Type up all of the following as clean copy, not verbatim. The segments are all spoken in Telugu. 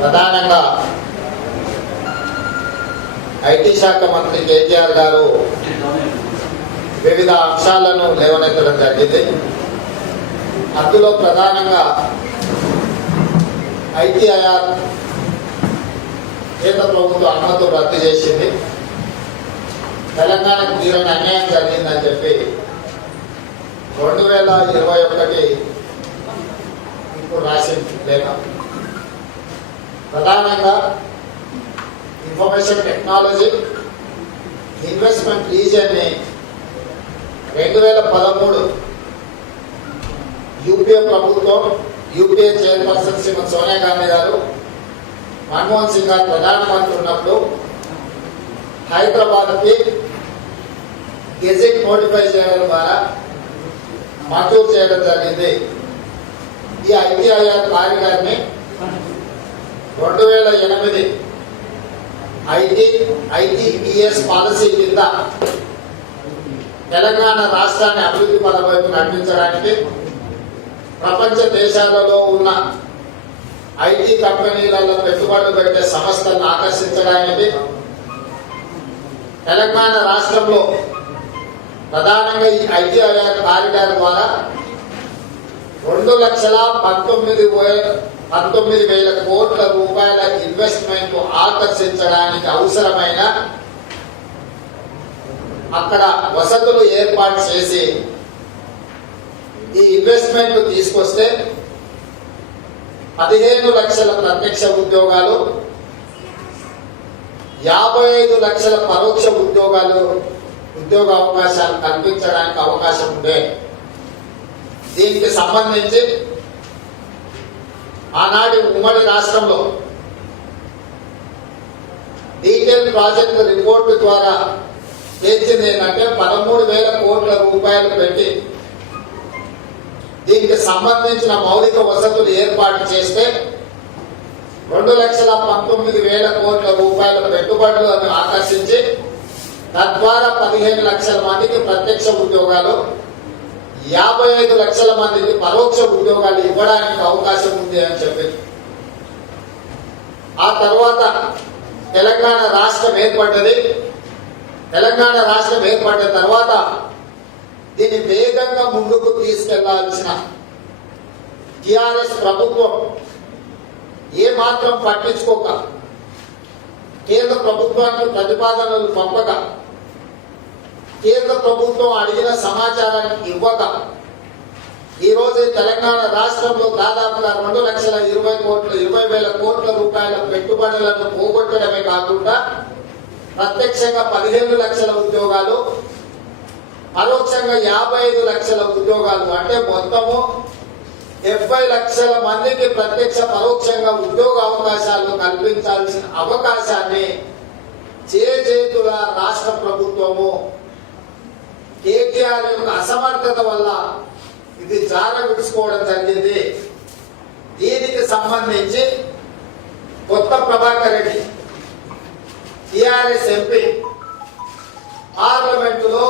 ప్రధానంగా ఐటీ శాఖ మంత్రి కేటీఆర్ గారు వివిధ అంశాలను లేవనెత్తడం జరిగింది. అందులో ప్రధానంగా ఐటీఐఆర్ కేంద్ర ప్రభుత్వం అనుమతులు రద్దు చేసింది, తెలంగాణకు తీరని అన్యాయం జరిగిందని చెప్పి 2021 ఇప్పుడు రాసింది లేక ప్రధానంగా ఇన్ఫర్మేషన్ టెక్నాలజీ ఇన్వెస్ట్మెంట్ రీజియన్ ని 2013 యూపీఏ ప్రభుత్వం యూపీఏ చైర్పర్సన్ శ్రీమతి సోనియా గాంధీ గారు మన్మోహన్ సింగ్ గారు ప్రధానమంత్రి ఉన్నప్పుడు హైదరాబాద్కి గెజెట్ నోటిఫై చేయడం ద్వారా మంజూరు చేయడం జరిగింది. ఈ ఐటీఐఆర్ కారిడార్ని 2008 ఐటీబీఎస్ పాలసీ కింద తెలంగాణ రాష్ట్రాన్ని అభివృద్ధి పథం వైపు నడిపించడానికి ప్రపంచ దేశాలలో ఉన్న ఐటీ కంపెనీలలో పెట్టుబడులు పెట్టే సంస్థలను ఆకర్షించడానికి తెలంగాణ రాష్ట్రంలో ప్రధానంగా ఈ ఐటీఐఆర్ కారిడార్ ద్వారా 2,19,000 కోట్ల రూపాయల ఇన్వెస్ట్మెంట్ ఆకర్షించడానికి అవసరమైన అక్కడ వసతులు ఏర్పాటు చేసి ఈ ఇన్వెస్ట్మెంట్ తీసుకొస్తే 15 లక్షల ప్రత్యక్ష ఉద్యోగాలు, 55 లక్షల పరోక్ష ఉద్యోగ అవకాశాలు కల్పించడానికి అవకాశం ఉండే. దీనికి సంబంధించి ఆనాటి ఉమ్మడి రాష్ట్రంలో డీటెయిల్ ప్రాజెక్ట్ రిపోర్టు ద్వారా తేల్చింది ఏంటంటే 13,000 కోట్ల రూపాయలు పెట్టి దీనికి సంబంధించిన మౌలిక వసతులు ఏర్పాటు చేస్తే 2,19,000 కోట్ల రూపాయల పెట్టుబడులను ఆకర్షించి తద్వారా 15 లక్షల మందికి ప్రత్యక్ష ఉద్యోగాలు, 55 లక్షల మందికి పరోక్ష ఉద్యోగాలు ఇవ్వడానికి అవకాశం ఉంది అని చెప్పింది. ఆ తర్వాత తెలంగాణ రాష్ట్రం ఏర్పడ్డది. తెలంగాణ రాష్ట్రం ఏర్పడిన తర్వాత దీన్ని వేగంగా ముందుకు తీసుకెళ్లాల్సిన టిఆర్ఎస్ ప్రభుత్వం ఏమాత్రం పట్టించుకోక, కేంద్ర ప్రభుత్వానికి ప్రతిపాదనలు పంపక, కేంద్ర ప్రభుత్వం అడిగిన సమాచారాన్ని ఇవ్వక ఈరోజు తెలంగాణ రాష్ట్రంలో దాదాపుగా 2,20,000 కోట్ల రూపాయల పెట్టుబడులను పోగొట్టడమే కాకుండా ప్రత్యక్షంగా 15 లక్షల ఉద్యోగాలు, పరోక్షంగా 55 లక్షల ఉద్యోగాలు, అంటే మొత్తము 70 లక్షల మందికి ప్రత్యక్ష పరోక్షంగా ఉద్యోగ అవకాశాలు కల్పించాల్సిన అవకాశాన్ని చేతుల రాష్ట్ర ప్రభుత్వము కేటీఆర్ యొక్క అసమర్థత వల్ల ఇది జారవిడుచుకోవడం జరిగింది. దీనికి సంబంధించి కొత్త ప్రభాకర్ రెడ్డి టిఆర్ఎస్ ఎంపీ పార్లమెంటులో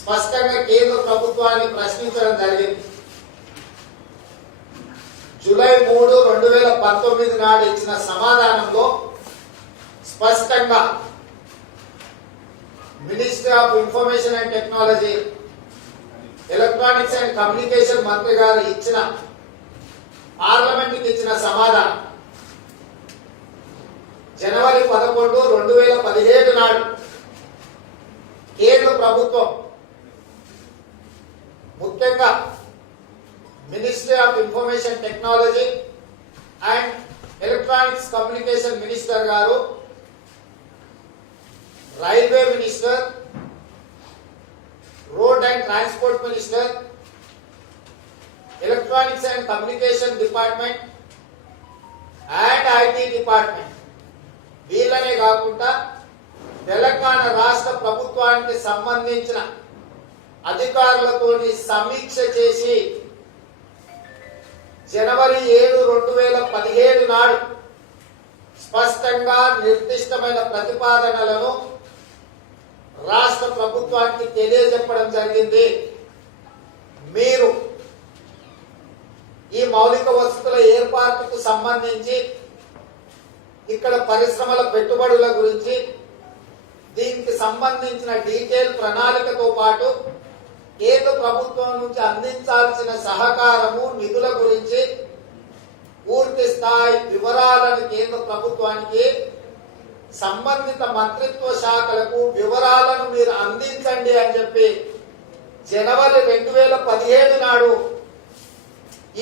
స్పష్టంగా కేంద్ర ప్రభుత్వాన్ని ప్రశ్నించడం జరిగింది. జూలై 3, 2019 నాడు ఇచ్చిన సమాధానంలో స్పష్టంగా ministry of information and technology, electronics and communication మంత్రి గారు ఇచ్చిన పార్లమెంట్కి ఇచ్చిన సమాధానం జనవరి 11, 2017 నాడు కేంద్ర ప్రభుత్వం ముఖ్యంగా ministry of information technology and electronics communication minister గారు, railway minister, road and transport minister, electronics and communication department and IT department, వీళ్ళనే కాకుండా తెలంగాణ రాష్ట్ర ప్రభుత్వానికి సంబంధించిన అధికారులతో సమీక్ష చేసి జనవరి 7, 2017 నాడు స్పష్టంగా నిర్దిష్టమైన ప్రతిపాదనలను రాష్ట్ర ప్రభుత్వానికి తెలియజెప్పడం జరిగింది. మీరు మౌలిక వసతుల ఏర్పాటుకు సంబంధించి, ఇక్కడ పరిశ్రమల పెట్టుబడుల గురించి, దీనికి సంబంధించిన డీటెయిల్ ప్రణాళికతో పాటు కేంద్ర ప్రభుత్వం నుంచి అందించాల్సిన సహకారము, నిధుల గురించి పూర్తి స్థాయి వివరాలను కేంద్ర ప్రభుత్వానికి సంబంధిత మంత్రిత్వ శాఖలకు వివరాలను మీరు అందించండి అని చెప్పి జనవరి 2017 నాడు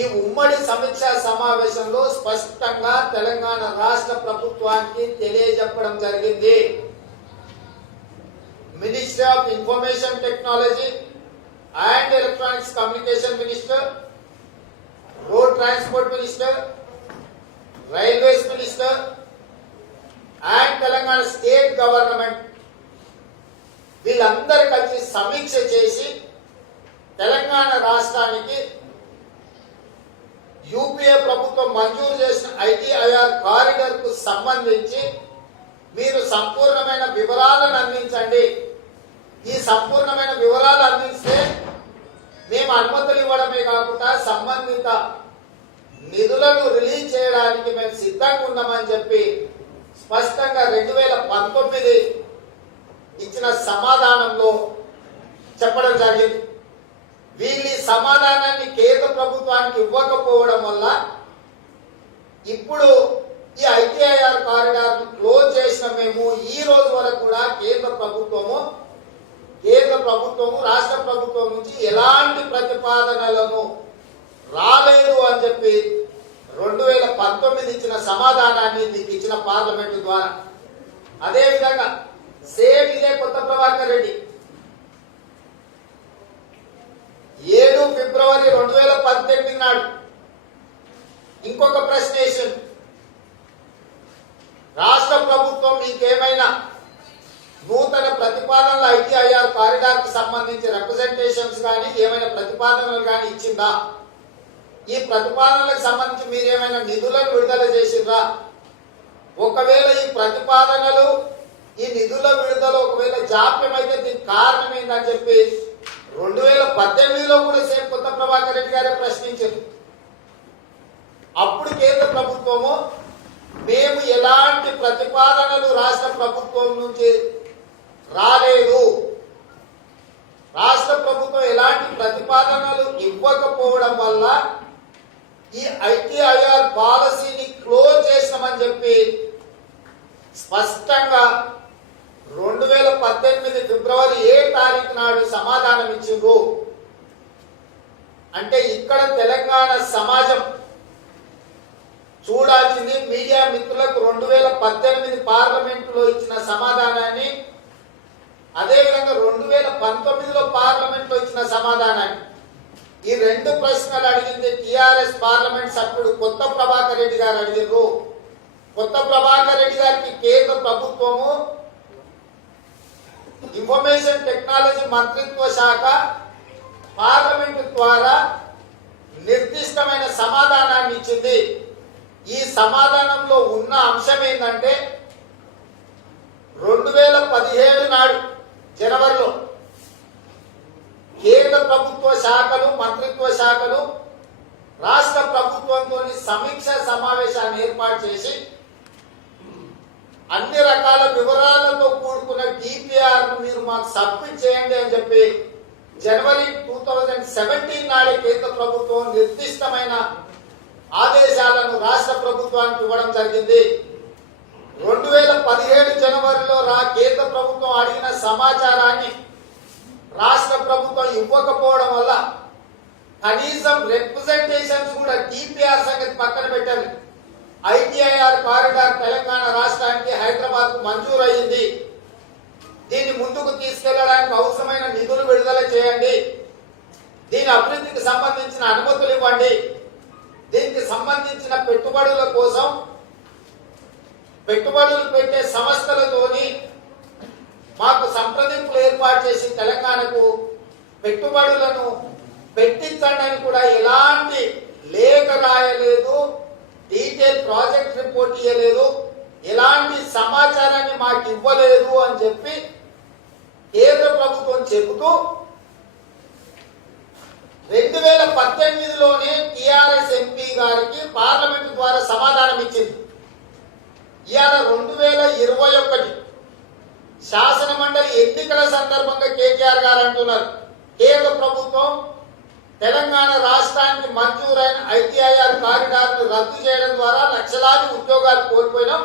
ఈ ఉమ్మడి సమీక్షా సమావేశంలో స్పష్టంగా తెలంగాణ రాష్ట్ర ప్రభుత్వానికి తెలియజెప్పడం జరిగింది. Ministry of information technology and electronics communication minister, road transport minister, railways minister and Telangana state government వీళ్ళందరూ కలిసి సమీక్ష చేసి తెలంగాణ రాష్ట్రానికి యూపీఏ ప్రభుత్వం మంజూరు చేసిన ఐటీఐఆర్ కారిడార్ కు సంబంధించి మీరు సంపూర్ణమైన వివరాలను అందించండి. ఈ సంపూర్ణమైన వివరాలు అందిస్తే మేము అనుమతులు ఇవ్వడమే కాకుండా సంబంధిత నిధులను రిలీజ్ చేయడానికి మేము సిద్ధంగా ఉన్నామని చెప్పి స్పష్టంగా 2019 ఇచ్చిన సమాధానంలో చెప్పడం జరిగింది. వీళ్ళ సమాధానాన్ని కేంద్ర ప్రభుత్వానికి ఇవ్వకపోవడం వల్ల ఇప్పుడు ఈ ఐటీఐఆర్ కారిడార్ క్లోజ్ చేసిన మేము ఈ రోజు వరకు కూడా కేంద్ర ప్రభుత్వము రాష్ట్ర ప్రభుత్వం నుంచి ఎలాంటి ప్రతిపాదనలను రాలేదు అని చెప్పి 2019 ఇచ్చిన సమాధానాన్ని దీనికి ఇచ్చిన పార్లమెంటు ద్వారా. అదేవిధంగా సేమ్ ఇదే కొత్త ప్రభాకర్ రెడ్డి 7 ఫిబ్రవరి 2018 నాడు ఇంకొక ప్రశ్న వేసింది. రాష్ట్ర ప్రభుత్వం మీకేమైనా నూతన ప్రతిపాదనలు ఐటీఐఆర్ కారిడార్ కు సంబంధించి రిప్రజెంటేషన్స్ కానీ ఏమైనా ప్రతిపాదనలు కానీ ఇచ్చిందా? ఈ ప్రతిపాదనలకు సంబంధించి మీరేమైనా నిధులను విడుదల చేసిండ్రా? ఒకవేళ ఈ ప్రతిపాదనలు, ఈ నిధుల విడుదల ఒకవేళ జాప్యం అయితే దీనికి కారణం ఏంటని చెప్పి 2018లో కూడా సేమ్ కొత్త ప్రభాకర్ రెడ్డి గారే ప్రశ్నించారు. అప్పుడు కేంద్ర ప్రభుత్వము మేము ఎలాంటి ప్రతిపాదనలు రాష్ట్ర ప్రభుత్వం నుంచి రాలేదు, రాష్ట్ర ప్రభుత్వం ఎలాంటి ప్రతిపాదనలు ఇవ్వకపోవడం వల్ల ఈ ఐటీఐఆర్ పాలసీని క్లోజ్ చేసినామని చెప్పి స్పష్టంగా 2018 ఫిబ్రవరి 7 తారీఖు నాడు సమాధానం ఇచ్చిండ్రు. అంటే ఇక్కడ తెలంగాణ సమాజం చూడాల్సింది మీడియా మిత్రులకు 2018 పార్లమెంటులో ఇచ్చిన సమాధానాన్ని, అదేవిధంగా 2019లో పార్లమెంట్లో ఇచ్చిన సమాధానాన్ని. ఈ రెండు ప్రశ్నలు అడిగింది టిఆర్ఎస్ పార్లమెంట్ సభ్యుడు కొత్త ప్రభాకర్ రెడ్డి గారు అడిగారు. కొత్త ప్రభాకర్ రెడ్డి గారికి కేంద్ర ప్రభుత్వము ఇన్ఫర్మేషన్ టెక్నాలజీ మంత్రిత్వ శాఖ పార్లమెంటు ద్వారా నిర్దిష్టమైన సమాధానాన్ని ఇచ్చింది. ఈ సమాధానంలో ఉన్న అంశం ఏంటంటే 2017 నాడు జనవరిలో కేంద్ర ప్రభుత్వ శాఖలు, మంత్రిత్వ శాఖలు రాష్ట్ర ప్రభుత్వంతో సమీక్ష సమావేశాన్ని ఏర్పాటు చేసి అన్ని రకాల వివరాలతో కూడుకున్న డిపిఆర్ ను మీరు మాకు సబ్మిట్ చేయండి అని చెప్పి జనవరి 2017 నాడే కేంద్ర ప్రభుత్వం నిర్దిష్టమైన ఆదేశాలను రాష్ట్ర ప్రభుత్వానికి ఇవ్వడం జరిగింది. 2017 జనవరిలో కేంద్ర ప్రభుత్వం అడిగిన సమాచారాన్ని రాష్ట్ర ప్రభుత్వం ఇవ్వకపోవడం వల్ల కనీసం రిప్రజెంటేషన్స్ కూడా డిపిఆర్ సంగతి పక్కన పెట్టారు. ఐటీఐఆర్ కారిడార్ తెలంగాణ రాష్ట్రానికి హైదరాబాద్ కు మంజూరు అయింది. దీన్ని ముందుకు తీసుకెళ్లడానికి అవసరమైన నిధులు విడుదల చేయండి, దీని అభివృద్ధికి సంబంధించిన అనుమతులు ఇవ్వండి, దీనికి సంబంధించిన పెట్టుబడుల కోసం పెట్టుబడులు పెట్టే సంస్థలతోని మాకు సంప్రదింపులు ఏర్పాటు చేసి తెలంగాణకు పెట్టుబడులను పెట్టించండి అని కూడా ఎలాంటి లేఖ రాయలేదు, డీటెయిల్ ప్రాజెక్ట్ రిపోర్ట్ ఇవ్వలేదు, ఎలాంటి సమాచారాన్ని మాకు ఇవ్వలేదు అని చెప్పి కేంద్ర ప్రభుత్వం చెబుతూ 2018లోనే టిఆర్ఎస్ ఎంపీ గారికి పార్లమెంట్ ద్వారా సమాధానం ఇచ్చింది. ఇవాళ 2021 శాసన మండలి ఎన్నికల సందర్భంగా కేటీఆర్ గారు అంటున్నారు, కేంద్ర ప్రభుత్వం తెలంగాణ రాష్ట్రానికి మంజూరైన ఐటీఐఆర్ కారిడార్ను రద్దు చేయడం ద్వారా లక్షలాది ఉద్యోగాలు కోల్పోయినాం,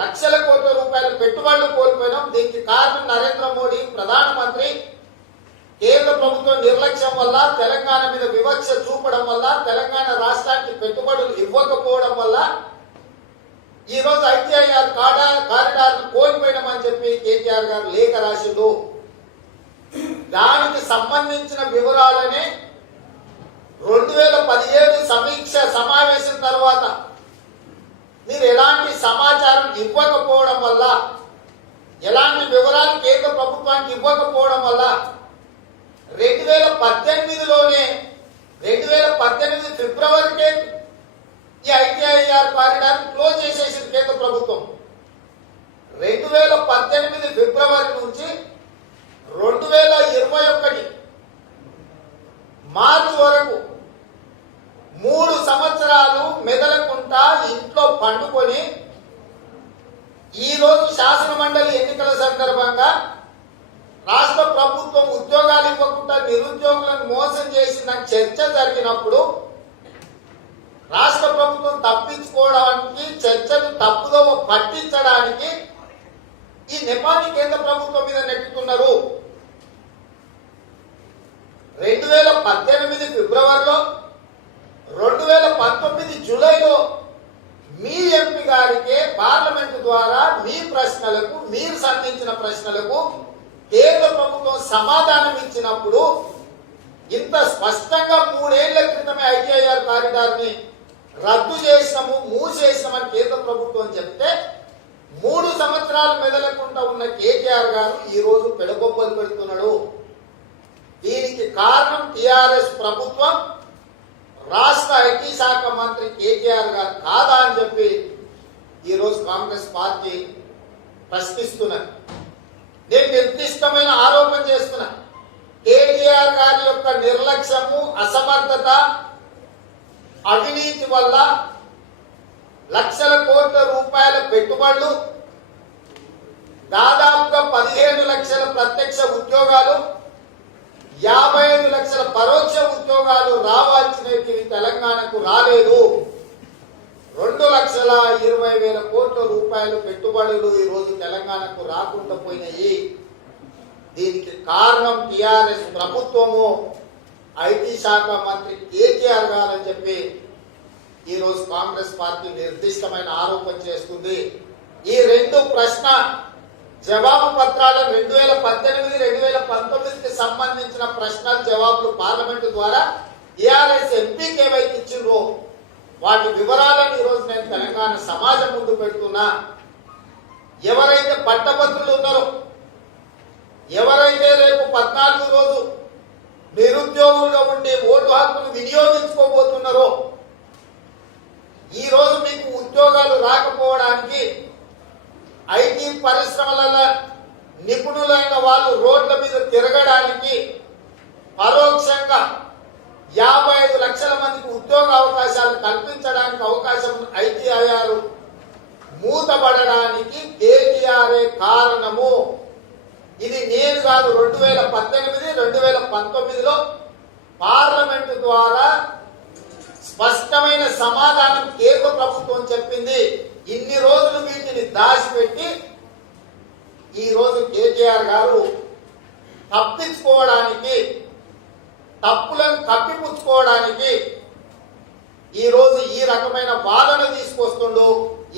లక్షల కోట్ల రూపాయల పెట్టుబడులు కోల్పోయినాం. దీనికి కారణం నరేంద్ర మోడీ ప్రధానమంత్రి కేంద్ర ప్రభుత్వం నిర్లక్ష్యం వల్ల, తెలంగాణ మీద వివక్ష చూపడం వల్ల, తెలంగాణ రాష్ట్రానికి పెట్టుబడులు ఇవ్వకపోవడం వల్ల ఈ రోజు ఐటీఐఆర్ కారిడార్ కోల్పోయినామని చెప్పి కేటీఆర్ గారు లేఖ రాసిండు. దానికి సంబంధించిన వివరాలని 2017 సమీక్ష సమావేశం తర్వాత మీరు ఎలాంటి సమాచారం ఇవ్వకపోవడం వల్ల, ఎలాంటి వివరాలు కేంద్ర ప్రభుత్వానికి ఇవ్వకపోవడం వల్ల 2018లోనే 2018 ఫిబ్రవరికే ఈ ఐటీఐఆర్ కారిడార్ క్లోజ్ చేసేసింది కేంద్ర ప్రభుత్వం. 2018 ఫిబ్రవరి నుంచి 2021 మార్చి వరకు 3 సంవత్సరాలు మెదలకుండా ఇంట్లో పండుకొని ఈ రోజు శాసన మండలి ఎన్నికల సందర్భంగా రాష్ట్ర ప్రభుత్వం ఉద్యోగాలు ఇవ్వకుండా నిరుద్యోగులను మోసం చేసిన చర్చ జరిగినప్పుడు రాష్ట్ర ప్రభుత్వం తప్పించుకోవడానికి, చర్చను తప్పుదోవ పట్టించడానికి ఈ నెపాన్ని కేంద్ర ప్రభుత్వం మీద నెట్టుతున్నారు. 2018 ఫిబ్రవరిలో 2019 జూలైలో మీ ఎంపీ గారికి పార్లమెంటు ద్వారా మీ ప్రశ్నలకు, మీరు సంధించిన ప్రశ్నలకు కేంద్ర ప్రభుత్వం సమాధానం ఇచ్చినప్పుడు ఇంత స్పష్టంగా 3 ఏళ్ల క్రితమే ఐటీఐఆర్ కారిడార్ ని రద్దు చేసినాము, మూసేసినామని కేంద్ర ప్రభుత్వం చెప్తే 3 సంవత్సరాలు మెదలకుండా ఉన్న కేటీఆర్ గారు ఈ రోజు పెడగొప్పలు పెడుతున్నాడు. దీనికి కారణం టిఆర్ఎస్ ప్రభుత్వం, రాష్ట్ర ఐటీ శాఖ మంత్రి కేటీఆర్ గారు కాదా అని చెప్పి ఈ రోజు కాంగ్రెస్ పార్టీ ప్రశ్నిస్తున్నది. నేను నిర్దిష్టమైన ఆరోపణ చేస్తున్నా. కేటీఆర్ గారి యొక్క నిర్లక్ష్యము, అసమర్థత, అవినీతి వల్ల లక్షల కోట్ల రూపాయల పెట్టుబడులు, దాదాపుగా 15 లక్షల ప్రత్యక్ష ఉద్యోగాలు, 55 లక్షల పరోక్ష ఉద్యోగాలు రావాల్సినవి తెలంగాణకు రాలేదు. 2,20,000 కోట్ల రూపాయల పెట్టుబడులు ఈ రోజు తెలంగాణకు రాకుండా పోయినాయి. దీనికి కారణం టిఆర్ఎస్ ప్రభుత్వము, ఐటీ శాఖ మంత్రి కేటీఆర్ గారు అని చెప్పి ఈ రోజు కాంగ్రెస్ పార్టీ నిర్దిష్టమైన ఆరోపణ చేస్తుంది. ఈ 2 ప్రశ్న జవాబు పత్రాలు 2018, 2019కి సంబంధించిన ప్రశ్నల జవాబులు పార్లమెంటు ద్వారా టిఆర్ఎస్ ఎంపీకి ఏవైతే ఇచ్చిండ్రో వాటి వివరాలను ఈరోజు నేను తెలంగాణ సమాజం ముందు పెడుతున్నా. ఎవరైతే పట్టభద్రులు ఉన్నారో, ఎవరైతే రేపు 14 రోజు నిరుద్యోగులుగా ఉండి ఓటు హక్కును వినియోగించుకోబోతున్నారో, ఈ రోజు మీకు ఉద్యోగాలు రాకపోవడానికి ఐటీ పరిశ్రమలలో నిపుణులైన వాళ్ళు రోడ్ల మీద తిరగడానికి పరోక్షంగా 55 లక్షల మందికి ఉద్యోగ అవకాశాలు కల్పించడానికి అవకాశం ఐటీఐఆర్ మూతపడడానికి కేటీఆర్ఏ కారణము. ఇది నేను కాదు. 2018, 2019లో పార్లమెంటు ద్వారా స్పష్టమైన సమాధానం కేంద్ర ప్రభుత్వం చెప్పింది. ఇన్ని రోజులు వీటిని దాచిపెట్టి ఈ రోజు కేటీఆర్ గారు తప్పించుకోవడానికి, తప్పులను కప్పిపుచ్చుకోవడానికి ఈ రోజు ఈ రకమైన వాదన తీసుకొస్తుండు.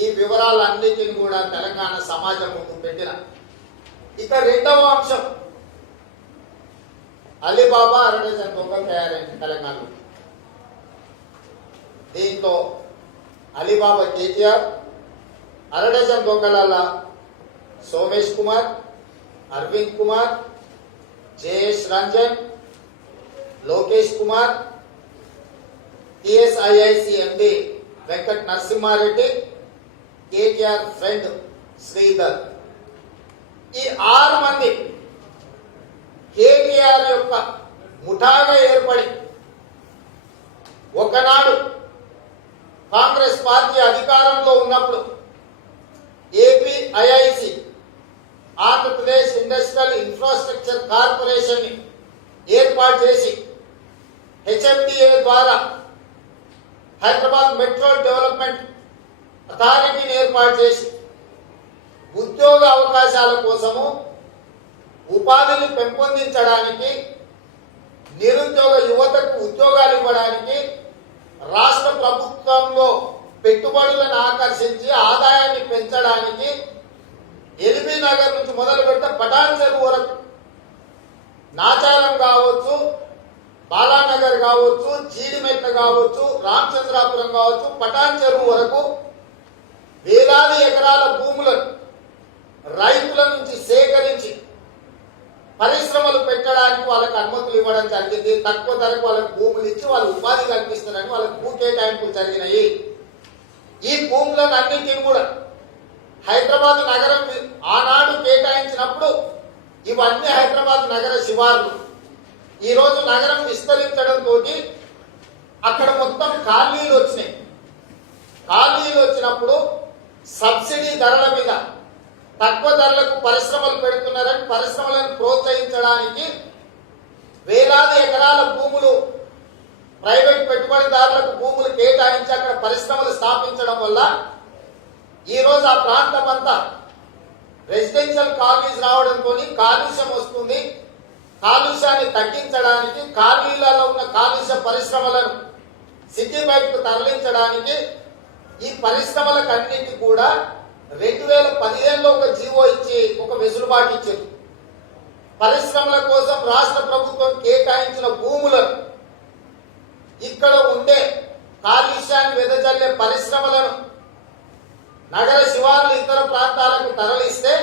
ఈ వివరాలన్నిటిని కూడా తెలంగాణ సమాజం ముందు పెట్టిన. ఇక 2వ అంశం, అలీబాబా అరడజన్ దొంగలు తయారైంది తెలంగాణలో. దీంతో అలీబాబా కేటీఆర్, అరడజన్ దొంగల సోమేష్ కుమార్, అరవింద్ కుమార్, జయేష్ రంజన్, లోకేష్ కుమార్, టిఎస్ఐఐసి ఎండి వెంకట నరసింహారెడ్డి, కేటీఆర్ ఫ్రెండ్ శ్రీధర్, ఈ 6 మంది కేటీఆర్ యొక్క ముఠాగా ఏర్పడి ఒకనాడు కాంగ్రెస్ పార్టీ అధికారంలో ఉన్నప్పుడు APIIC Andhra Pradesh industrial infrastructure corporation ని ఏర్పాటు చేసి హెచ్ఎండిఏ ద్వారా హైదరాబాద్ మెట్రో డెవలప్మెంట్ అథారిటీని ఏర్పాటు చేసి ఉద్యోగ అవకాశాల కోసము ఉపాధిని పెంపొందించడానికి నిరుద్యోగ యువతకు ఉద్యోగాలు ఇవ్వడానికి రాష్ట్ర ప్రభుత్వంలో పెట్టుబడులను ఆకర్షించి ఆదాయాన్ని పెంచడానికి ఎల్బీ నగర్ నుంచి మొదలు పెడితే పటాన్ చెరువు వరకు నాచారం కావచ్చు, బాలానగర్ కావచ్చు, జీడిమెట్ల కావచ్చు, రామచంద్రాపురం కావచ్చు, పటాన్ చెరువు వరకు వేలాది ఎకరాల భూములను రైతుల నుంచి సేకరించి పరిశ్రమలు పెట్టడానికి వాళ్ళకి అనుమతులు ఇవ్వడం జరిగింది. తక్కువ ధరకు వాళ్ళకి భూములు ఇచ్చి వాళ్ళు ఉపాధి కల్పిస్తున్నారని వాళ్ళకి భూ కేటాయింపులు జరిగినాయి. ఈ భూములను అన్నింటిని కూడా హైదరాబాద్ నగరం ఆనాడు కేటాయించినప్పుడు ఇవన్నీ హైదరాబాద్ నగర శివార్లు. ఈరోజు నగరం విస్తరించడంతో అక్కడ మొత్తం ఖాళీలు వచ్చినాయి. ఖాళీలు వచ్చినప్పుడు సబ్సిడీ ధరల మీద తక్కువ ధరలకు పరిశ్రమలు పెడుతున్నారని పరిశ్రమలను ప్రోత్సహించడానికి వేలాది ఎకరాల భూములు ప్రైవేట్ పెట్టుబడిదారులకు భూములు కేటాయించి అక్కడ పరిశ్రమలు స్థాపించడం వల్ల ఈరోజు ఆ ప్రాంతం అంతా రెసిడెన్షియల్ కాలనీస్ రావడంతో కాలుష్యం వస్తుంది. కాలుష్యాన్ని తగ్గించడానికి కాలనీలలో ఉన్న కాలుష్య పరిశ్రమలను సిటీ బయటకు తరలించడానికి ఈ పరిశ్రమలకు అన్నింటి కూడా 2015లో ఒక జీవో ఇచ్చి ఒక వెసులుబాటు ఇచ్చారు. పరిశ్రమల కోసం రాష్ట్ర ప్రభుత్వం కేటాయించిన భూములను ఇక్కడ ఉండే కాలుష్యాన్ని వెదజల్లే పరిశ్రమలను నగర శివార్లు ఇతర ప్రాంతాలకు తరలిస్తే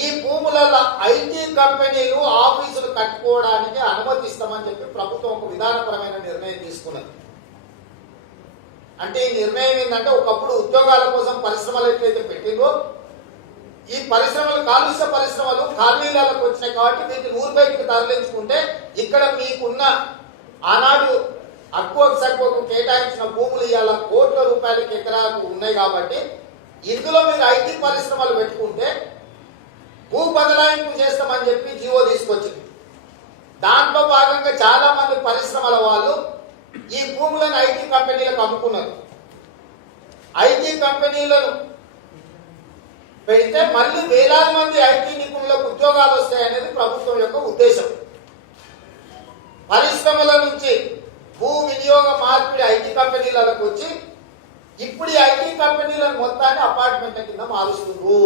ఈ భూములలో ఐటీ కంపెనీలు ఆఫీసులు కట్టుకోవడానికి అనుమతిస్తామని చెప్పి ప్రభుత్వం ఒక విధానపరమైన నిర్ణయం తీసుకున్నది. అంటే ఈ నిర్ణయం ఏంటంటే ఒకప్పుడు ఉద్యోగాల కోసం పరిశ్రమలు ఎట్లయితే పెట్టిందో ఈ పరిశ్రమలు కాలుష్య పరిశ్రమలు కాలనీలకు వచ్చినాయి కాబట్టి వీటిని ఊరు బయటకు తరలించుకుంటే ఇక్కడ మీకున్న ఆనాడు అక్కువకు సక్కువకు కేటాయించిన భూములు ఇవాళ కోట్ల రూపాయలకి ఎకరాలకు ఉన్నాయి కాబట్టి ఇందులో మీరు ఐటీ పరిశ్రమలు పెట్టుకుంటే భూ బదలాయింపు చేస్తామని చెప్పి జీవో తీసుకొచ్చింది. దాంట్లో భాగంగా చాలా మంది పరిశ్రమల వాళ్ళు ఈ భూములను ఐటీ కంపెనీలకు అమ్ముకున్నారు. ఐటీ కంపెనీలను పెడితే మళ్ళీ వేలాది మంది ఐటీ నిపుణులకు ఉద్యోగాలు వస్తాయనేది ప్రభుత్వం యొక్క ఉద్దేశం. పరిశ్రమల నుంచి భూ వినియోగ మార్పిడి ఐటీ కంపెనీలకు వచ్చి ఇప్పుడు ఈ ఐటీ కంపెనీలను మొత్తాన్ని అపార్ట్మెంట్ల కింద మారుస్తున్నారు.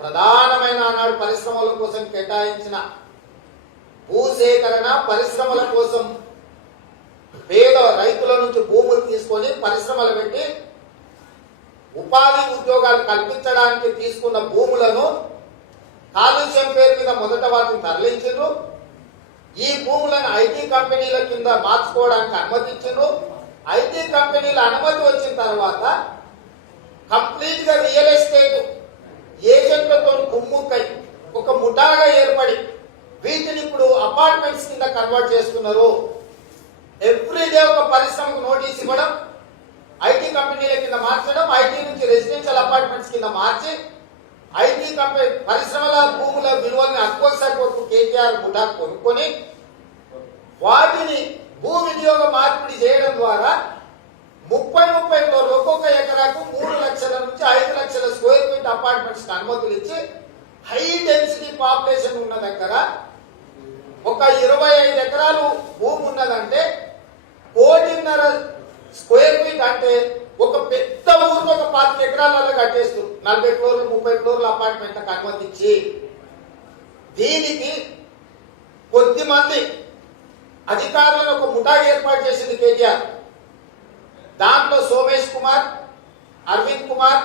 ప్రధానమైన ఆనాడు పరిశ్రమల కోసం కేటాయించిన భూసేకరణ పరిశ్రమల కోసం పేద రైతుల నుంచి భూములు తీసుకొని పరిశ్రమలు పెట్టి ఉపాధి ఉద్యోగాలు కల్పించడానికి తీసుకున్న భూములను కాలుష్యం పేరు మీద మొదట వాటిని తరలించారు. ఈ భూములను ఐటీ కంపెనీల కింద మార్చుకోవడానికి అనుమతించారు. ఐటీ కంపెనీల అనుమతి వచ్చిన తర్వాత కంప్లీట్ గా రియల్ ఎస్టేట్ ఏజెంట్లతో కుమ్ముక్కై ఒక ముఠాగా ఏర్పడి వీటిని ఇప్పుడు అపార్ట్మెంట్స్ కింద కన్వర్ట్ చేస్తున్నారు. ఎవ్రీడే ఒక పరిశ్రమకు నోటీస్ ఇవ్వడం, ఐటీ కంపెనీల కింద మార్చడం, ఐటీ నుంచి రెసిడెన్షియల్ అపార్ట్మెంట్స్ కింద మార్చి ఐటీ కంపెనీ పరిశ్రమల భూముల విలువల్ని అక్కువకు కేటీఆర్ ముఠా కొనుక్కొని వాటిని భూ వినియోగ మార్పిడి చేయడం ద్వారా 30 ఫ్లోర్లు ఒక్కొక్క ఎకరాకు 3 లక్షల నుంచి 5 లక్షల స్క్వేర్ ఫీట్ అపార్ట్మెంట్స్ అనుమతులు ఇచ్చి హై డెన్సిటీ పాపులేషన్ ఉన్న దగ్గర ఒక 25 ఎకరాలు భూమి ఉన్నదంటే 1.5 స్క్వేర్ ఫీట్ అంటే ఒక పెద్ద ఊరికి ఒక 25 ఎకరాలలో కట్టేస్తారు. 40 ఫ్లోర్లు 30 ఫ్లోర్ల అపార్ట్మెంట్లకు అనుమతించి దీనికి కొద్ది మంది అధికారులను ఒక ముఠా ఏర్పాటు చేసింది కేటీఆర్. దాంట్లో Somesh Kumar, Arvind Kumar,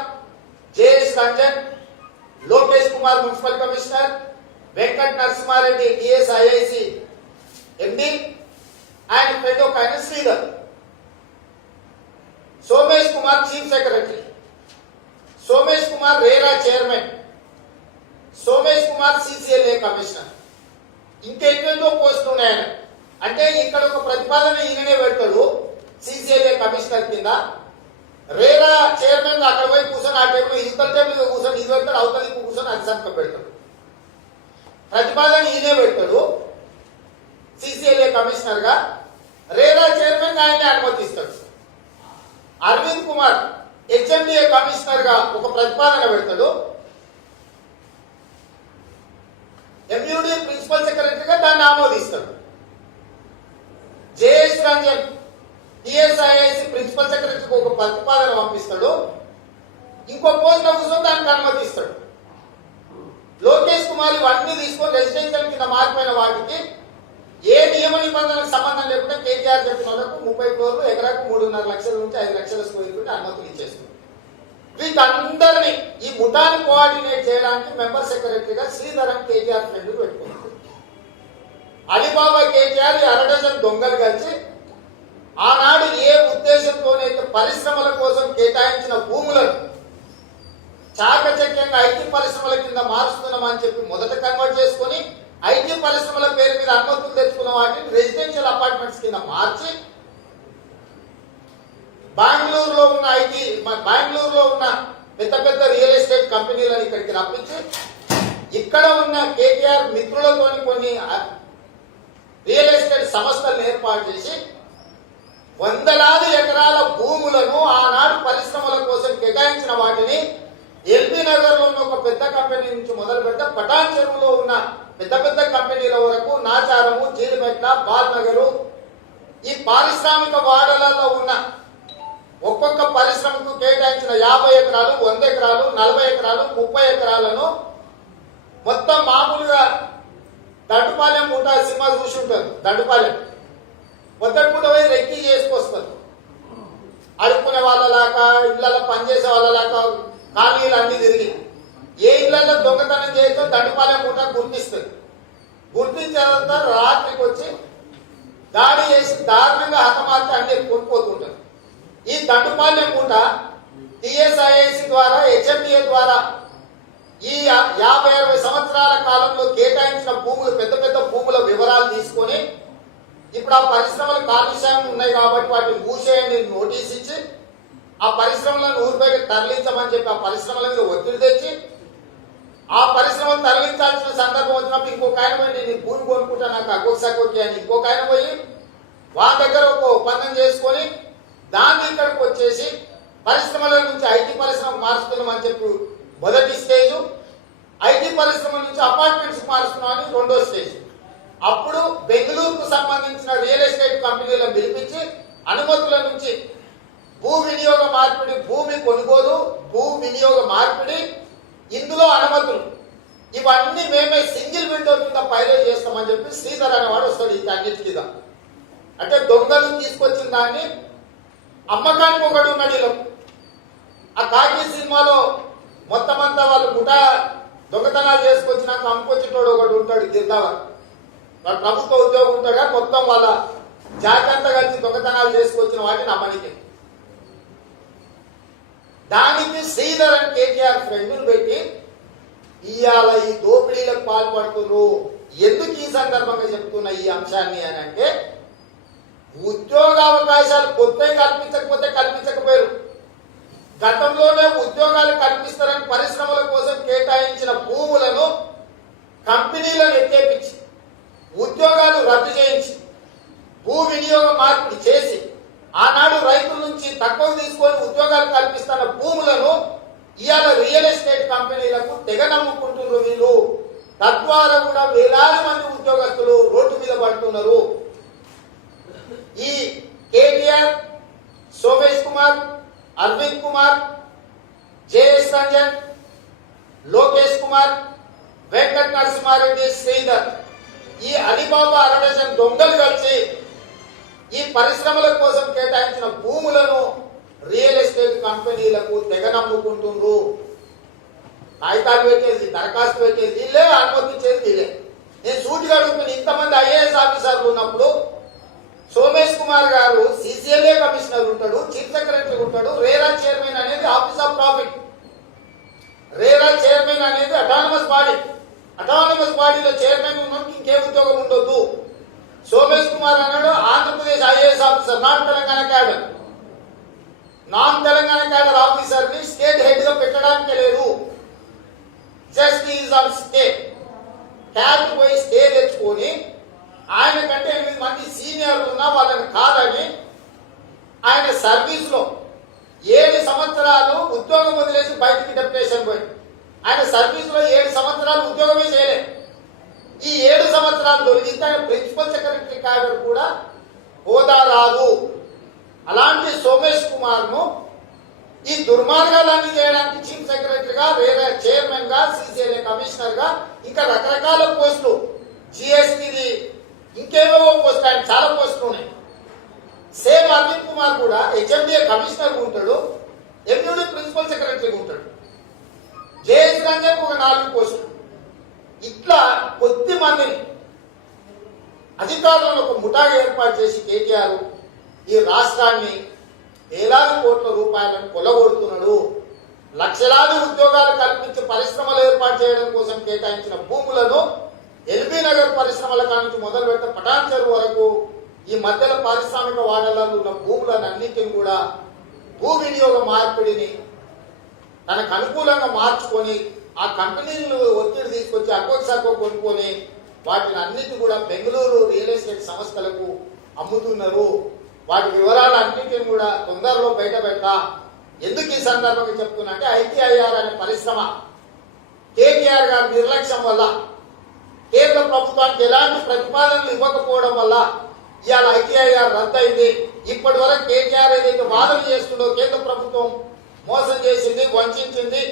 Jayesh Ranjan, Lokesh Kumar municipal commissioner, Venkata Narasimha Reddy TSIIC MD, ఆయన ఫ్రెండ్ ఒక ఆయన Sridhar, Somesh Kumar chief secretary, Somesh Kumar RERA chairman, Somesh Kumar CCLA commissioner. ఇంకెన్నెన్నో పోస్టులు ఉన్నాయని. అంటే ఇక్కడ ఒక ప్రతిపాదన ఈయననే పెడతాడు సిసిఎల్ఏ కమిషనర్ కింద. రేరా చైర్మన్ అక్కడ పోయి కూర్చొని ఆ టేబుల్ ఇవతల టేబుల్ కూర్చొని ఇది పెడతాడు, అవతలి కూర్చొని అది సంతకం పెడతాడు. ప్రతిపాదన ఈయనే పెడతాడు సిసిఎల్ఏ కమిషనర్ గా. రేరా చైర్మన్ ఆయన్ని అనుమతిస్తాడు. అరవింద్ కుమార్ హెచ్ఎండిఏ కమిషనర్ గా ఒక ప్రతిపాదన పెడతాడు. ఎంయూడి ప్రిన్సిపల్ సెక్రటరీగా దాన్ని ఆమోదిస్తాడు. జేఎస్ రంజన్ టిఎస్ఐఐసి ప్రిన్సిపల్ సెక్రటరీకి ఒక ప్రతిపాదన పంపిస్తాడు. ఇంకో పోస్ట్ కూర్చొని దానికి అనుమతిస్తాడు. లోకేష్ కుమార్ ఇవన్నీ తీసుకొని రెసిడెన్షియల్ కింద మారిపోయిన వాటికి ఏ నియమ నిబంధనలకు సంబంధం లేకుండా కేటీఆర్ చెప్పిన వాళ్ళకు 30 ఫ్లోర్లు ఎకరాకు 3.5 లక్షల నుంచి 5 లక్షల స్క్వేర్ ఫీట్ అనుమతులు ఇచ్చేస్తుంది. వీటందరినీ ఈ ముఠాన్ని కోఆర్డినేట్ చేయడానికి మెంబర్ సెక్రటరీగా శ్రీధరన్ కేటీఆర్ ఫ్రెండ్ పెట్టుకున్నాడు. అలీబాబా కేటీఆర్ 1/2 డజన్ దొంగలు కలిసి ఆనాడు ఏ ఉద్దేశంతోనైతే పరిశ్రమల కోసం కేటాయించిన భూములను చాకచక్యంగా ఐటీ పరిశ్రమల కింద మారుస్తున్నామని చెప్పి మొదట కన్వర్ట్ చేసుకుని ఐటీ పరిశ్రమల పేరు మీద అనుమతులు తెచ్చుకున్న వాటిని రెసిడెన్షియల్ అపార్ట్మెంట్స్ కింద మార్చి బెంగళూరులో ఉన్న పెద్ద పెద్ద రియల్ ఎస్టేట్ కంపెనీలను ఇక్కడికి రప్పించి ఇక్కడ ఉన్న కేటీఆర్ మిత్రులతోని కొన్ని రియల్ ఎస్టేట్ సంస్థలను ఏర్పాటు చేసి వందలాది ఎకరాల భూములను ఆనాడు పరిశ్రమల కోసం కేటాయించిన వాటిని ఎల్బీ నగర్ లో ఉన్న ఒక పెద్ద కంపెనీ నుంచి మొదలు పెడితే పటాన్ చెరువులో ఉన్న పెద్ద పెద్ద కంపెనీల వరకు నాచారము, జీడిమెట్ల, బాల్నగరు ఈ పారిశ్రామిక వాడలలో ఉన్న ఒక్కొక్క పరిశ్రమకు కేటాయించిన 50 ఎకరాలు, 100 ఎకరాలు, 40 ఎకరాలు, 30 ఎకరాలను మొత్తం మామూలుగా దండుపాలెం ముఠా సినిమా చూసి ఉంటారు. దండుపాలెం మొదటి పూట పోయి రెక్కి చేసుకొస్తారు. అడుక్కునే వాళ్ళలాగా, ఇళ్లలో పనిచేసే వాళ్ళలాగా ఖాళీలు అన్ని తిరిగి ఏ ఇళ్లలో దొంగతనం చేయొచ్చో దండుపాలెం ముఠా గుర్తిస్తుంది. గుర్తించేంత రాత్రికి వచ్చి దాడి చేసి దారుణంగా హతమార్చి అన్ని కొనుక్కోతుంటారు. ఈ దండుపాలెం పూట టిఎస్ఐఐసి ద్వారా, హెచ్ఎండిఏ ద్వారా ఈ 50-60 సంవత్సరాల కాలంలో కేటాయించిన భూములు, పెద్ద పెద్ద భూముల వివరాలు తీసుకొని ఇప్పుడు ఆ పరిశ్రమలు కాలుష్యం ఉన్నాయి కాబట్టి వాటిని మూసేయని నోటీస్ ఇచ్చి ఆ పరిశ్రమలను ఊరిపైకి తరలించమని చెప్పి ఆ పరిశ్రమల మీద ఒత్తిడి తెచ్చి ఆ పరిశ్రమలు తరలించాల్సిన సందర్భం వచ్చినప్పుడు ఇంకొక ఆయన పోయి నేను భూమి కొనుక్కుంటా నాకు అగోసాకొచ్చి అని ఇంకొక ఆయన పోయి వాళ్ళ దగ్గర ఒక ఒప్పందం చేసుకొని దాన్ని ఇక్కడికి వచ్చేసి పరిశ్రమల నుంచి ఐటీ పరిశ్రమ మారుస్తున్నామని చెప్పి మొదటి స్టేజ్, ఐటీ పరిశ్రమ నుంచి అపార్ట్మెంట్స్ మారుస్తున్నామని 2వ స్టేజ్. అప్పుడు బెంగళూరుకు సంబంధించిన రియల్ ఎస్టేట్ కంపెనీలను పిలిపించి అనుమతుల నుంచి భూ వినియోగ మార్పిడి, భూమి కొనుగోలు, భూ వినియోగ మార్పిడి, ఇందులో అనుమతులు ఇవన్నీ మేమే సింగిల్ విండో కింద పైలట్ చేస్తామని చెప్పి శ్రీధర్ అనేవాడు వస్తాడు. ఈ అన్నిటి కింద అంటే దొంగలు తీసుకొచ్చిన దాన్ని అమ్మకానికి ఒకడు ఉన్నాడు. ఇలా ఆ కాకి సినిమాలో మొత్తం అంతా వాళ్ళు ముఠా దొంగతనాలు చేసుకొచ్చినాక అమ్ముకొచ్చేటోడు ఒకడు ఉంటాడు. గిరిదావర్ వాడు ప్రభుత్వ ఉద్యోగం ఉంటాడుగా మొత్తం వాళ్ళ జాతి అంతా కలిసి దొంగతనాలు చేసుకొచ్చిన వాటిని అమ్మనికి. దానికి శ్రీధర్ అని కేటీఆర్ ఫ్రెండ్ను పెట్టి ఇవాళ ఈ దోపిడీలకు పాల్పడుతున్నారు. ఎందుకు ఈ సందర్భంగా చెప్తున్న ఈ అంశాన్ని అని అంటే ఉద్యోగావకాశాలు కొత్తవి కల్పించకపోయారు. గతంలోనే ఉద్యోగాలు కల్పిస్తారని పరిశ్రమల కోసం కేటాయించిన భూములను కంపెనీలను ఎత్తేపించి ఉద్యోగాలు రద్దు చేయించి భూ వినియోగ మార్పిడి చేసి ఆనాడు రైతుల నుంచి తక్కువ తీసుకొని ఉద్యోగాలు కల్పిస్తున్న భూములను ఇవాళ రియల్ ఎస్టేట్ కంపెనీలకు తెగ నమ్ముకుంటున్నారు వీళ్ళు. తద్వారా కూడా వేలాది మంది ఉద్యోగస్తులు రోడ్డు మీద పడుతున్నారు. ఈ కేటీఆర్, సోమేష్ కుమార్, అరవింద్ కుమార్, జేఎస్ రంజన్, లోకేష్ కుమార్, వెంకట నరసింహారెడ్డి, శ్రీధర్ ఈ అలీబాబా 1/2 డజన్ దొంగలు కలిసి ఈ పరిశ్రమల కోసం కేటాయించిన భూములను రియల్ ఎస్టేట్ కంపెనీలకు తెగ నమ్ముకుంటున్నారు. కాగితాలు పెట్టేది, దరఖాస్తు పెట్టేది వీళ్ళే, అనుమతించేది వీళ్ళే. నేను సూటిగా అడుగుతున్న ఇంతమంది ఐఏఎస్ ఆఫీసర్లు ఉన్నప్పుడు సోమేష్ కుమార్ గారు సిసిఎల్ఏ కమిషనర్ ఉంటాడు, చీఫ్ సెక్రటరీ ఉంటాడు. రేరా చైర్మన్ అనేది office of profit. RERA chairman అనేది అటానమస్ బాడీ బాడీలో చైర్మన్ ఉన్నాం, ఇంకే ఉద్యోగం ఉండొద్దు. సోమేష్ కుమార్ అన్నాడు Andhra Pradesh IAS officer, non Telangana cadre. Non Telangana cadre officer ని స్టేట్ హెడ్ గా పెట్టడానికి లేదు. Just is on stay. Cab పోయి స్టే తెచ్చుకొని ఆయన కంటే 8 మంది సీనియర్లు ఉన్నా వాళ్ళని కాదని ఆయన సర్వీస్ లో 7 సంవత్సరాలు ఉద్యోగం వదిలేసి బయటికి డెప్యుటేషన్ పోయి ఆయన సర్వీస్ లో 7 సంవత్సరాలు ఉద్యోగమే చేయలేదు. ఈ 7 సంవత్సరాలు దొరికితే ఆయన ప్రిన్సిపల్ సెక్రటరీ క్యాడర్ కూడా హోదా రాదు. అలాంటి సోమేష్ కుమార్ ను ఈ దుర్మార్గాలన్నీ చేయడానికి చీఫ్ సెక్రటరీగా, వేరే చైర్మన్ గా, సిసిఎల్ఏ కమిషనర్ గా, ఇంకా రకరకాల పోస్టులు, జిఎస్టీ ఇంకేవో పోస్టులు, ఆయన చాలా పోస్టులు ఉన్నాయి. సేమ్ అరవింద్ కుమార్ కూడా హెచ్ఎండిఏ కమిషనర్ ఉంటాడు, ఎంయూడి ప్రిన్సిపల్ సెక్రటరీగా ఉంటాడు. జేఎస్ రంజన్ ఒక 4 పోస్టులు. ఇట్లా కొద్ది మందిని అధికారులను ఒక ముఠాగా ఏర్పాటు చేసి కేటీఆర్ ఈ రాష్ట్రాన్ని వేలాది కోట్ల రూపాయలను కొల్లగొడుతున్నాడు. లక్షలాది ఉద్యోగాలు కల్పించి పరిశ్రమలు ఏర్పాటు చేయడం కోసం కేటాయించిన భూములను ఎల్బీ నగర్ పరిశ్రమల కానుంచి మొదలు పెట్ట పటాన్ చెరువు వరకు ఈ మధ్యలో పారిశ్రామిక వాడలలో ఉన్న భూములను అన్నింటిని కూడా భూ వినియోగ మార్పిడిని తనకు అనుకూలంగా మార్చుకొని ఆ కంపెనీలను ఒత్తిడి తీసుకొచ్చి అకోసకో కొనుక్కొని వాటిని అన్నిటి కూడా బెంగళూరు రియల్ ఎస్టేట్ సంస్థలకు అమ్ముతున్నారు. వాటి వివరాలు అన్నింటిని కూడా తొందరలో బయట పెట్టా. ఎందుకు ఈ సందర్భంగా చెప్తున్నా అంటే ఐటీఐఆర్ అనే పరిశ్రమ కేటీఆర్ గారి నిర్లక్ష్యం వల్ల, కేంద్ర ప్రభుత్వానికి ఎలాంటి ప్రతిపాదనలు ఇవ్వకపోవడం వల్ల ఇవాళ ఐటీఐఆర్ రద్దయింది. ఇప్పటి వరకు కేటీఆర్ ఏదైతే వాదన చేస్తుండో కేంద్ర ప్రభుత్వం మోసం చేసింది, వంచింది,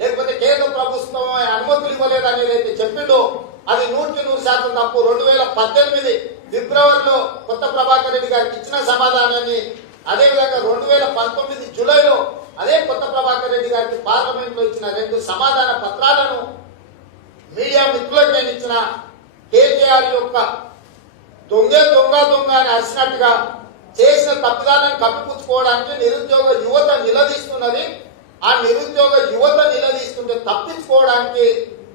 లేకపోతే కేంద్ర ప్రభుత్వం అనుమతులు ఇవ్వలేదు అనేది అయితే చెప్పిండో అది 100% తప్పు. 2018 ఫిబ్రవరిలో కొత్త ప్రభాకర్ రెడ్డి గారికి ఇచ్చిన సమాధానాన్ని, అదేవిధంగా 2019 జూలైలో అదే కొత్త ప్రభాకర్ రెడ్డి గారికి పార్లమెంట్ లో ఇచ్చిన 2 సమాధాన పత్రాలను మీడియా మిత్రులకు నేను ఇచ్చిన కేటీఆర్ యొక్క దొంగ అని అరిచినట్టుగా చేసిన తప్పిదాలను కప్పిపుచ్చుకోవడానికి నిరుద్యోగ యువత నిలదీస్తున్నది. ఆ నిరుద్యోగ యువత నిలదీస్తుంటే తప్పించుకోవడానికి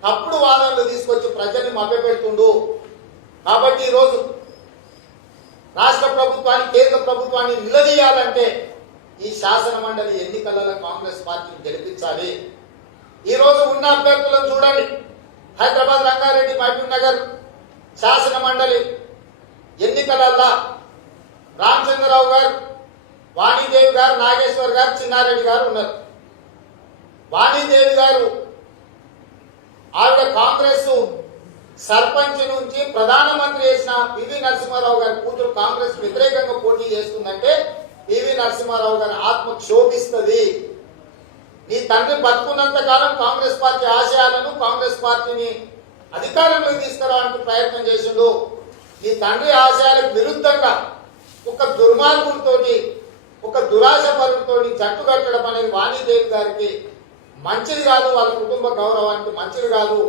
తప్పుడు వాదనలు తీసుకొచ్చి ప్రజల్ని మభ్యపెడుతుండు. కాబట్టి ఈరోజు రాష్ట్ర ప్రభుత్వాన్ని, కేంద్ర ప్రభుత్వాన్ని నిలదీయాలంటే ఈ శాసన మండలి ఎన్నికలలో కాంగ్రెస్ పార్టీని గెలిపించాలి. ఈ రోజు ఉన్న అభ్యర్థులను చూడండి. హైదరాబాద్ రంగారెడ్డి మహబూబ్ నగర్ శాసన మండలి ఎన్నికలల్లా రామచంద్రరావు గారు, వాణీదేవి గారు, నాగేశ్వర్ గారు, చిన్నారెడ్డి గారు ఉన్నారు. వాణీదేవి గారు ఆవిడ కాంగ్రెస్ సర్పంచ్ నుంచి ప్రధానమంత్రి చేసిన పివి నరసింహారావు గారి కూతురు కాంగ్రెస్ వ్యతిరేకంగా పోటీ చేస్తుందంటే పివి నరసింహారావు గారి ఆత్మ క్షోభిస్తుంది. నీ తండ్రి బతుకున్నంత కాలం కాంగ్రెస్ పార్టీ ఆశయాలను, కాంగ్రెస్ పార్టీని అధికారంలోకి తీసుకురావడానికి ప్రయత్నం చేసిండు. నీ తండ్రి ఆశయాలకు విరుద్ధంగా ఒక దుర్మార్గుడితోటి, ఒక దురాశ పరుడితోటి జట్టు కట్టడం అనేది వాణీదేవి గారికి మంచిది కాదు, వాళ్ళ కుటుంబ గౌరవానికి మంచిది కాదు.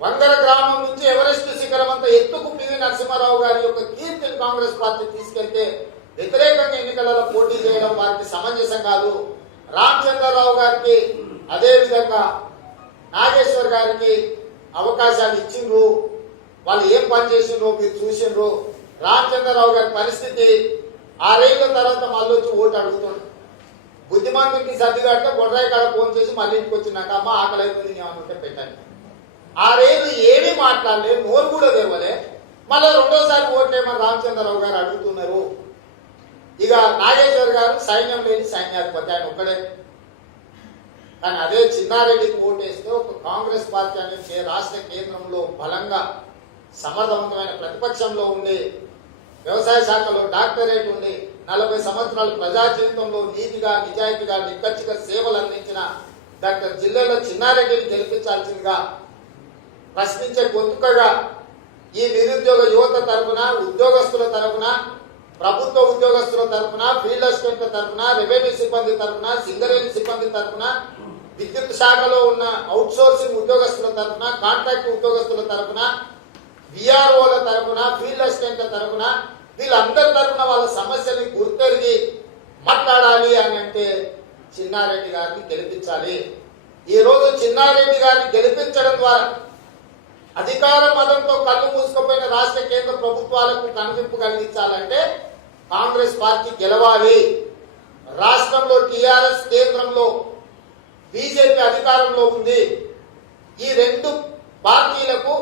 వంగర గ్రామం నుంచి ఎవరెస్ట్ శిఖరం అంత ఎత్తుకు పివి నరసింహారావు గారి యొక్క కీర్తిని కాంగ్రెస్ పార్టీ తీసుకెళ్తే వ్యతిరేకంగా ఎన్నికలలో పోటీ చేయడం వారికి సమంజసం కాదు. రామచంద్రరావు గారికి, అదే విధంగా నాగేశ్వర్ గారికి అవకాశాలు ఇచ్చిండ్రు. వాళ్ళు ఏం పని చేసిండ్రో మీరు చూసిండ్రు. రామచంద్రరావు గారి పరిస్థితి 6 ఏళ్ల తర్వాత మళ్ళీ వచ్చి ఓటు అడుగుతుండ్రు. బుద్ధిమంతుడికి సర్ది కట్ట బొడ్రాయి కాడ ఫోన్ చేసి మళ్ళీ ఇంటికి వచ్చినాక అమ్మ ఆకలి అవుతుంది ఏమనుంటే పెట్టండి. 6 ఏళ్ళు ఏమీ మాట్లాడలేదు, నోరు కూడా తెరవలే. మళ్ళీ 2వసారి ఓట్లేమని రామచంద్రరావు గారు అడుగుతున్నారు. ఇక నాగేశ్వర్ గారు సైన్యం లేని సైన్యాధిపతి, ఆయన ఒక్కడే. కానీ అదే చిన్నారెడ్డికి ఓటేస్తే ఒక కాంగ్రెస్ పార్టీ అనేది రాష్ట్ర కేంద్రంలో బలంగా సమర్థవంతమైన ప్రతిపక్షంలో ఉండి, వ్యవసాయ శాఖలో డాక్టరేట్ ఉండి, 40 సంవత్సరాలు ప్రజా జీవితంలో నీతిగా, నిజాయితీగా, నిక్కచ్చిగా సేవలు అందించిన డాక్టర్ జిల్లాలో చిన్నారెడ్డిని గెలిపించాల్సిందిగా ప్రశ్నించే గొంతుకగా ఈ నిరుద్యోగ యువత తరఫున, ఉద్యోగస్తుల తరఫున, ప్రభుత్వ ఉద్యోగస్తుల తరఫున, ఫీల్డ్ అసిస్టెంట్ల తరఫున, రెవెన్యూ సిబ్బంది తరఫున, సింగరేణి సిబ్బంది తరఫున, విద్యుత్ శాఖలో ఉన్న అవుట్ సోర్సింగ్ ఉద్యోగస్తుల తరఫున, కాంట్రాక్ట్ ఉద్యోగస్తుల తరఫున, విఆర్ఓల తరఫున, ఫీల్డ్ అసిస్టెంట్ల తరఫున, వీళ్ళందరి తరఫున వాళ్ళ సమస్యల్ని గుర్తెరిగి మాట్లాడాలి అని అంటే చిన్నారెడ్డి గారిని గెలిపించాలి. ఈ రోజు చిన్నారెడ్డి గారిని గెలిపించడం ద్వారా అధికార మదంతో కళ్ళు మూసుకుపోయిన రాష్ట్ర కేంద్ర ప్రభుత్వాలకు కనువిప్పు కలిగించాలంటే కాంగ్రెస్ పార్టీ గెలవాలి. రాష్ట్రంలో టిఆర్ఎస్, కేంద్రంలో బీజేపీ అధికారంలో ఉంది. ఈ రెండు పార్టీలకు,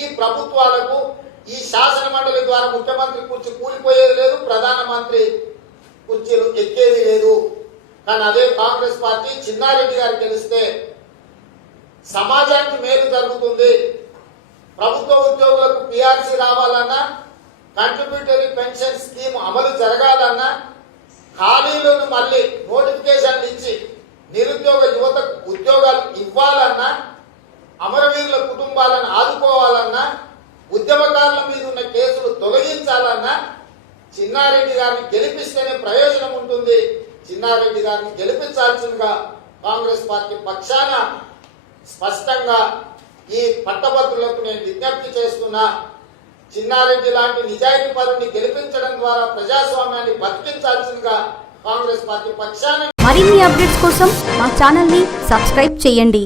ఈ ప్రభుత్వాలకు ఈ శాసన మండలి ద్వారా ముఖ్యమంత్రి కుర్చీ కూలిపోయేది లేదు, ప్రధానమంత్రి కుర్చీలు ఎక్కేది లేదు. కానీ అదే కాంగ్రెస్ పార్టీ చిన్నారెడ్డి గారు గెలిస్తే సమాజానికి మేలు జరుగుతుంది. ప్రభుత్వ ఉద్యోగులకు పిఆర్సీ రావాలన్నా, కంట్రిబ్యూటరీ పెన్షన్ స్కీమ్ అమలు జరగాలన్నా, ఖాళీలను మళ్ళీ నోటిఫికేషన్లు ఇచ్చి నిరుద్యోగ యువతకు ఉద్యోగాలు ఇవ్వాలన్నా, అమరవీరుల కుటుంబాలను ఆదుకోవాలన్నా, ఉద్యమకారుల మీద ఉన్న కేసులు తొలగించాలన్నా చిన్నారెడ్డి గారిని గెలిపిస్తేనే ప్రయోజనం ఉంటుంది. చిన్నారెడ్డి గారిని గెలిపించాల్సిందిగా కాంగ్రెస్ పార్టీ పక్షాన స్పష్టంగా ఈ పట్టభద్రులకు నేను విజ్ఞప్తి చేస్తున్నా. చిన్నారెడ్డి లాంటి నిజాయితీ పరుని గెలిపించడం ద్వారా ప్రజాస్వామ్యాన్ని బతికించాల్సిందిగా కాంగ్రెస్ పార్టీ పక్షాన మరిన్ని అప్డేట్స్ కోసం మా ఛానల్ ని సబ్స్క్రైబ్ చేయండి.